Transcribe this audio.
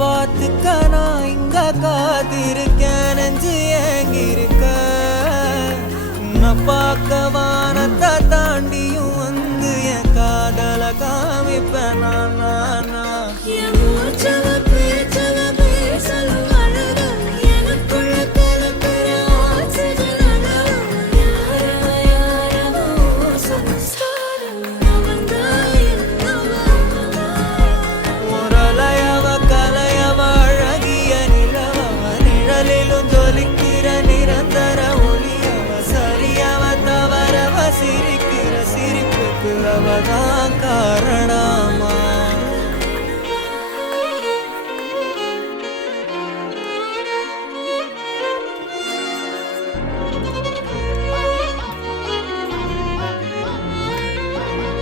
பார்த்துக்க நான் இங்க காத்திருக்கேன் நெஞ்சு ஏங்கிருக்க உன்னை பார்க்க வானத்தை தாண்டியும் வந்து என் காதல காமிப்பேன் நான் சிரிக்கிற சிரிப்புக்கு அவதான் காரணம்.